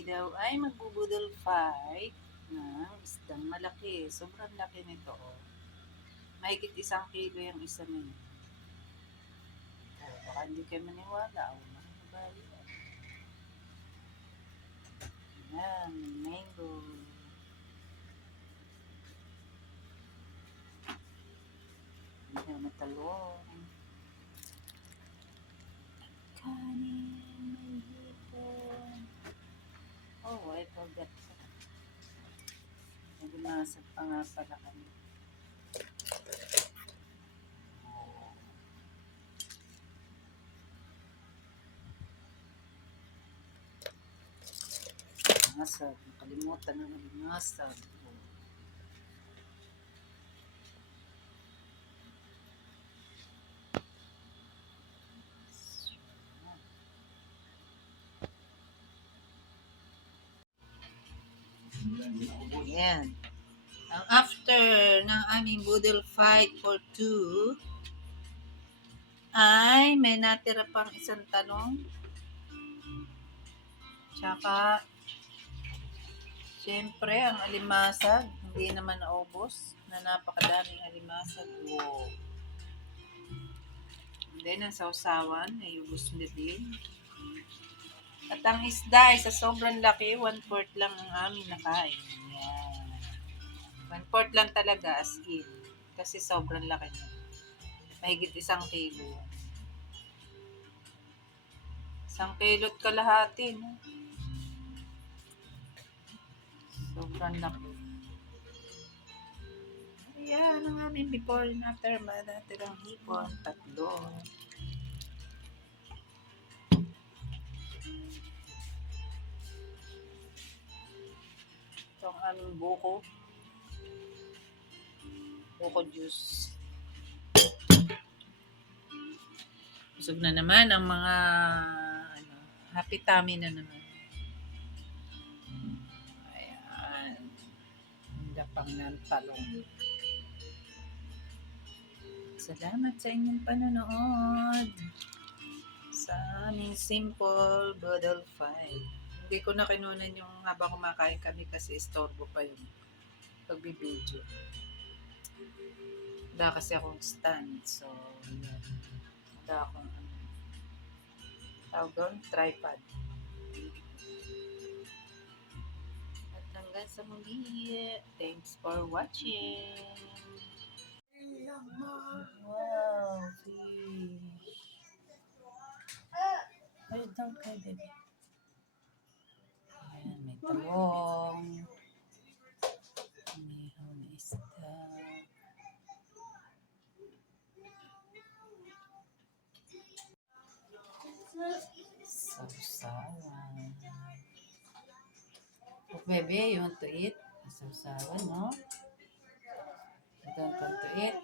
Mami daw ay magbubudol fight ng isdang malaki. Sobrang laki nito. Oh. Mahigit 1 kilo yung isa na yun. Oh, baka hindi kayo maniwala. Oh, ba yan? Yan, mango. Hindi na talong. Kanin, may hipon. Oh, I forgot. Nagmasag pa nga pala kami. Masag. Nakalimutan na masag. Ayan. Ang after ng aming budol fight for 2, ay may natira pang isang talong. Tsaka, syempre, ang alimasag, hindi naman naubos na napakadaming alimasag. Wow. And then, ang sausawan, ay ubos na din. At ang isda ay sa sobrang laki, 1/4 lang ang aming nakain. Yan. 1/4 lang talaga as in. Kasi sobrang laki na. Mahigit 1 kilo. 1 kilo't kalahati, no? Sobrang laki. Ayan ang aming before and after. Natirang hipon, 3. Ito ang aming buko. Buko juice. Busog na naman ang mga happy tummy na naman. Ayan. Dapang ng talong. Salamat sa inyong panonood sa aming simple budol fight. Hindi ko na kinunan yung habang kumakain kami kasi istorbo pa yung pagbibideo. Wala kasi akong stand. So, yan. Wala akong tawag doon, tripod. At hanggang sa muli. Thanks for watching. Wow, fish. Ay, don't cry, baby. Ayan, may talong. May isda. Sausawan. Oh, baby, you want to eat? Sausawan, no? You don't want to eat?